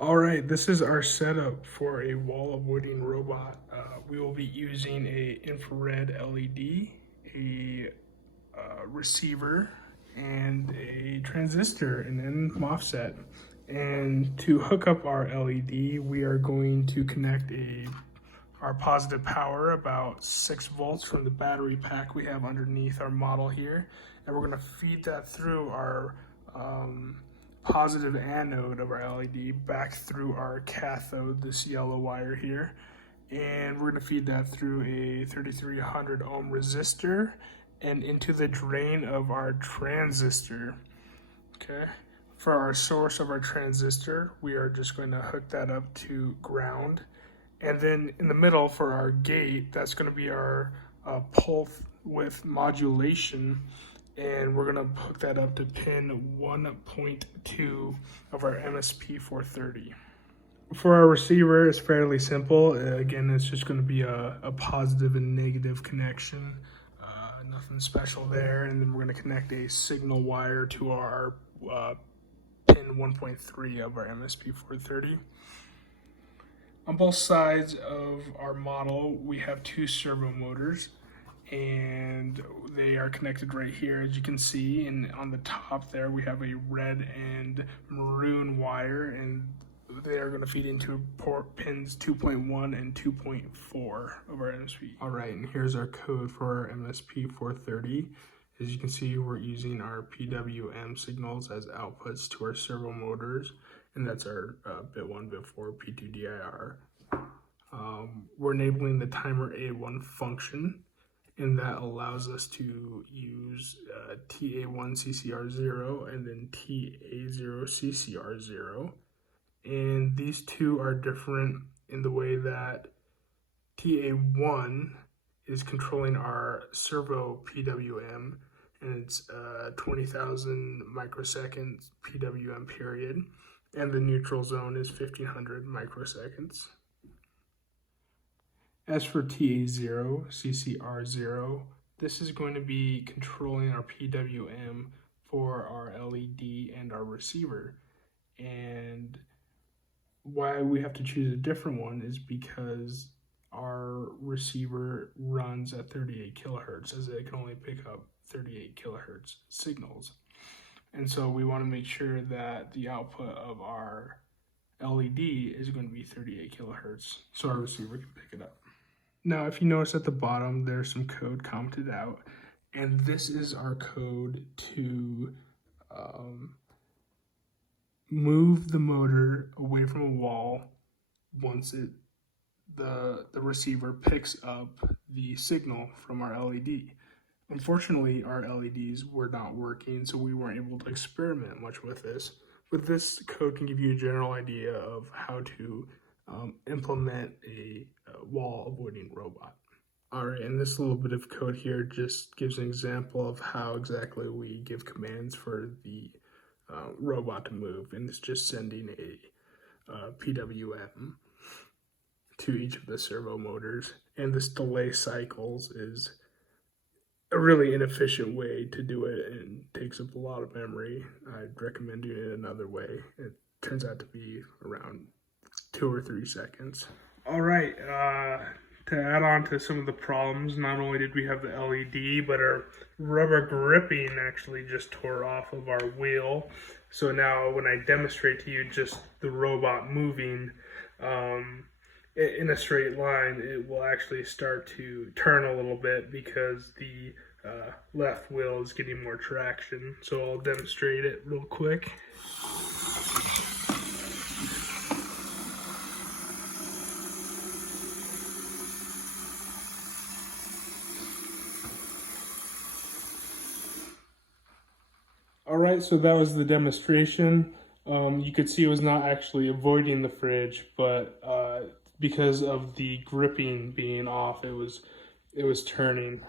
All right, this is our setup for a wall avoiding robot. We will be using a infrared LED, a receiver, and a transistor and then MOSFET. And to hook up our LED, we are going to connect our positive power, about 6 volts from the battery pack we have underneath our model here. And we're gonna feed that through our positive anode of our LED back through our cathode, this yellow wire here. And we're gonna feed that through a 3300 ohm resistor and into the drain of our transistor, okay? For our source of our transistor, we are just going to hook that up to ground. And then in the middle for our gate, that's gonna be our pulse width modulation, and we're gonna hook that up to pin 1.2 of our MSP430. For our receiver, it's fairly simple. Again, it's just gonna be a positive and negative connection. Nothing special there. And then we're gonna connect a signal wire to our pin 1.3 of our MSP430. On both sides of our model, we have 2 servo motors, and they are connected right here, as you can see. And on the top there, we have a red and maroon wire, and they are going to feed into port pins 2.1 and 2.4 of our MSP. All right, and here's our code for our MSP430. As you can see, we're using our PWM signals as outputs to our servo motors, and that's our bit 1, bit 4, P2DIR. We're enabling the timer A1 function, and that allows us to use TA1 CCR0 and then TA0 CCR0. And these two are different in the way that TA1 is controlling our servo PWM, and it's 20,000 microseconds PWM period, and the neutral zone is 1500 microseconds. As for TA0 CCR0, this is going to be controlling our PWM for our LED and our receiver. And why we have to choose a different one is because our receiver runs at 38 kilohertz, as it can only pick up 38 kilohertz signals. And so we want to make sure that the output of our LED is going to be 38 kilohertz, so our receiver can pick it up. Now, if you notice at the bottom, there's some code commented out, and this is our code to move the motor away from a wall once the receiver picks up the signal from our LED. Unfortunately, our LEDs were not working, so we weren't able to experiment much with this. But this code can give you a general idea of how to implement a wall avoiding robot. All right, and this little bit of code here just gives an example of how exactly we give commands for the robot to move, and it's just sending a PWM to each of the servo motors. And this delay cycles is a really inefficient way to do it and takes up a lot of memory. I'd recommend doing it another way. It turns out to be around 2 or 3 seconds. All right, to add on to some of the problems, not only did we have the LED, but our rubber gripping actually just tore off of our wheel. So now when I demonstrate to you just the robot moving in a straight line, it will actually start to turn a little bit because the left wheel is getting more traction. So I'll demonstrate it real quick. All right, so that was the demonstration. You could see it was not actually avoiding the fridge, but because of the gripping being off, it was turning.